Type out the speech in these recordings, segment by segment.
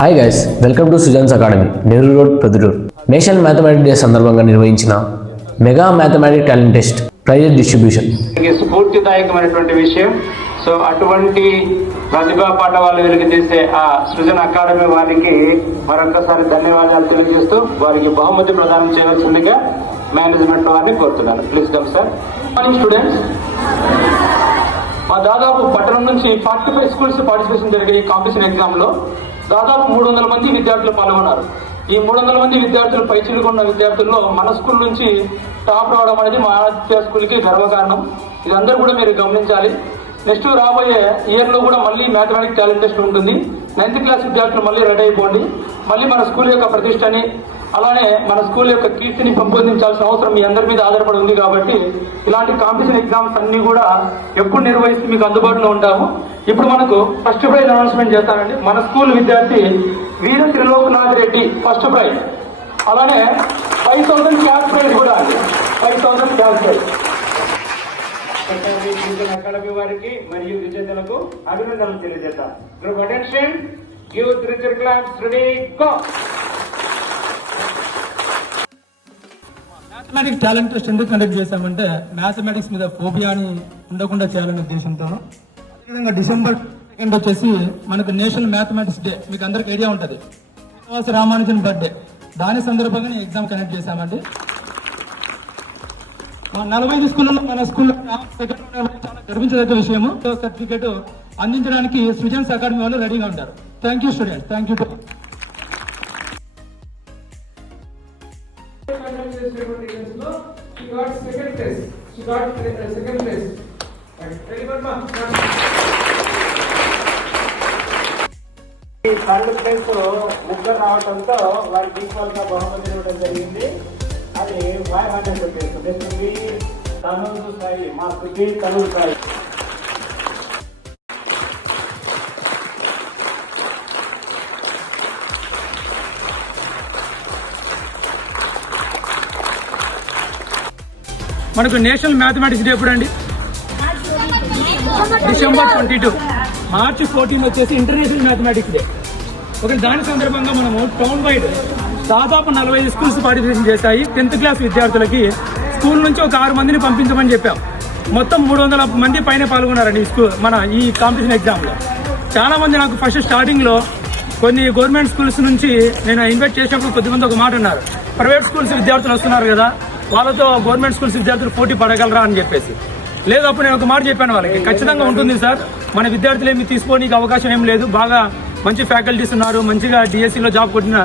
Hi guys, welcome to Sujan's academy, Nehru road, Proddatur. National mathematics day సందర్భంగా నిర్వహించిన mega mathematics talent test prize distribution స్ఫూర్తిదాయకమైనటువంటి విషయం. So అటువంటి ప్రతిభా పాఠవాళ్ళు వెలుగుతీసే ఆ సృజన అకాడమీ వారికి మరొకసారి ధన్యవాదాలు తెలియజేస్తూ వారికి బహుమతి ప్రదానం చేయవలసిందిగా మేనేజ్మెంట్ వారిని కోరుతున్నాను. Please come sir. Morning students, మా దాదాపు పట్టణం నుంచి 45 స్కూల్స్ పార్టిసిపేషన్ జరిగే ఈ కాంపిటీషన్ ఎగ్జామ్ లో దాదాపు 300 మంది విద్యార్థులు పాల్గొన్నారు. ఈ 300 మంది విద్యార్థులు పైచిలుకున్న విద్యార్థుల్లో మన స్కూల్ నుంచి టాప్ రావడం అనేది మా ఆదిత్య స్కూల్కి గర్వకారణం. ఇదందరూ కూడా మీరు గమనించాలి. నెక్స్ట్ రాబోయే ఇయర్ లో కూడా మళ్ళీ మ్యాథమెటిక్స్ టాలెంట్ టెస్ట్ ఉంటుంది. 9th క్లాస్ విద్యార్థులు మళ్ళీ రెడీ అయిపోండి. మళ్ళీ మన స్కూల్ యొక్క ప్రతిష్టని, అలానే మన స్కూల్ యొక్క కీర్తిని పెంపొందించాల్సిన అవసరం మీ అందరి మీద ఆధారపడి ఉంది. కాబట్టి ఇలాంటి కాంపిటీషన్ ఎగ్జామ్స్ అన్ని కూడా ఎప్పుడు నిర్వహిస్తూ మీకు అందుబాటులో ఉంటాము. ఇప్పుడు మనకు ఫస్ట్ ప్రైజ్ అనౌన్స్మెంట్ చేస్తానండి. మన స్కూల్ విద్యార్థి వీర త్రిలోకనాథ్ రెడ్డి ఫస్ట్ ప్రైజ్, అలానే 5000 క్యాష్ ప్రైజ్ కూడా అండి. 5000 క్యాష్ ప్రైజ్ అకాడమీ వారికి మరియు విజేతలకు అభినందనలు తెలియజేద్దాం. Group attention, give 3 claps, ready go. Mathematics talent test ఎందుకు కండక్ట్ చేశామంటే మ్యాథమెటిక్స్ మీద ఫోబియాని ఉండకుండా చేయాలనే ఉద్దేశంతోను. అదేవిధంగా December 2 వచ్చేసి మనకు నేషనల్ మ్యాథమెటిక్స్ డే, మీకు అందరికి ఐడియా ఉంటుంది, శ్రీనివాస రామానుజన్ బర్త్డే. దాని సందర్భంగా ఎగ్జామ్ కండక్ట్ చేశామండి. 45 స్కూళ్ళలో మన స్కూల్లో చాలా గర్వించదగ్గ విషయము. సర్టిఫికేట్ అందించడానికి సృజన్స్ అకాడమీ వాళ్ళు రెడీగా ఉంటారు. Thank you students, thank you. Third place ముగ్గురు రావడంతో వారికి ఈక్వల్ గా బహుమతి ఇవ్వడం జరిగింది. అది 500 రూపీస్. నెక్స్ట్ మీ తనూరు సాయి, మా సుధీర్ తనూరు సాయి. మనకు నేషనల్ మ్యాథమెటిక్స్ డే ఎప్పుడు అండి? December 22. March 14 వచ్చేసి ఇంటర్నేషనల్ మ్యాథమెటిక్స్ డే. ఓకే, దాని సందర్భంగా మనము టౌన్ వైడ్ దాదాపు 45 స్కూల్స్ పార్టిసిపేషన్ చేశాయి. 10th క్లాస్ విద్యార్థులకి స్కూల్ నుంచి ఒక 6 మందిని పంపించమని చెప్పాం. మొత్తం 300 మంది పైన పాల్గొన్నారండి మన ఈ కాంపిటీషన్ ఎగ్జామ్లో. చాలా మంది నాకు ఫస్ట్ స్టార్టింగ్ లో కొన్ని గవర్నమెంట్ స్కూల్స్ నుంచి నేను ఇన్వైట్ చేసినప్పుడు కొద్దిమంది ఒక మాట అన్నారు, ప్రైవేట్ స్కూల్స్ విద్యార్థులు వస్తున్నారు కదా, వాళ్ళతో గవర్నమెంట్ స్కూల్స్ విద్యార్థులు పోటీ పడగలరా అని చెప్పేసి. లేదు, అప్పుడు నేను ఒక మాట చెప్పాను వాళ్ళకి, ఖచ్చితంగా ఉంటుంది సార్, మన విద్యార్థులు ఏమి తీసుకోనికి అవకాశం ఏం లేదు, బాగా మంచి ఫ్యాకల్టీస్ ఉన్నారు, మంచిగా డిఎస్సిలో జాబ్ కొట్టిన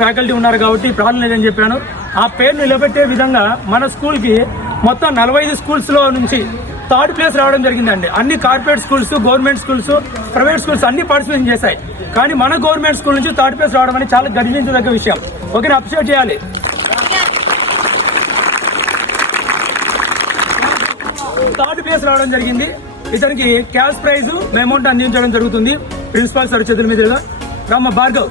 ఫ్యాకల్టీ ఉన్నారు కాబట్టి ప్రాబ్లం లేదని చెప్పాను. ఆ పేరు నిలబెట్టే విధంగా మన స్కూల్కి మొత్తం 45 స్కూల్స్లో నుంచి థర్డ్ ప్లేస్ రావడం జరిగిందండి. అన్ని corporate schools, government schools, private schools అన్ని పార్టిసిపేషన్ చేశాయి. కానీ మన గవర్నమెంట్ స్కూల్ నుంచి థర్డ్ ప్లేస్ రావడం అనేది చాలా గర్వించదగ్గ విషయం. ఓకే, అప్రిషియేట్ చేయాలి. థర్డ్ ప్లేస్ రావడం జరిగింది. ఇతనికి క్యాష్ ప్రైజ్ అమౌంట్ అందించడం జరుగుతుంది ప్రిన్సిపాల్ సార్ చేతుల మీదుగా. రామ భార్గవ్.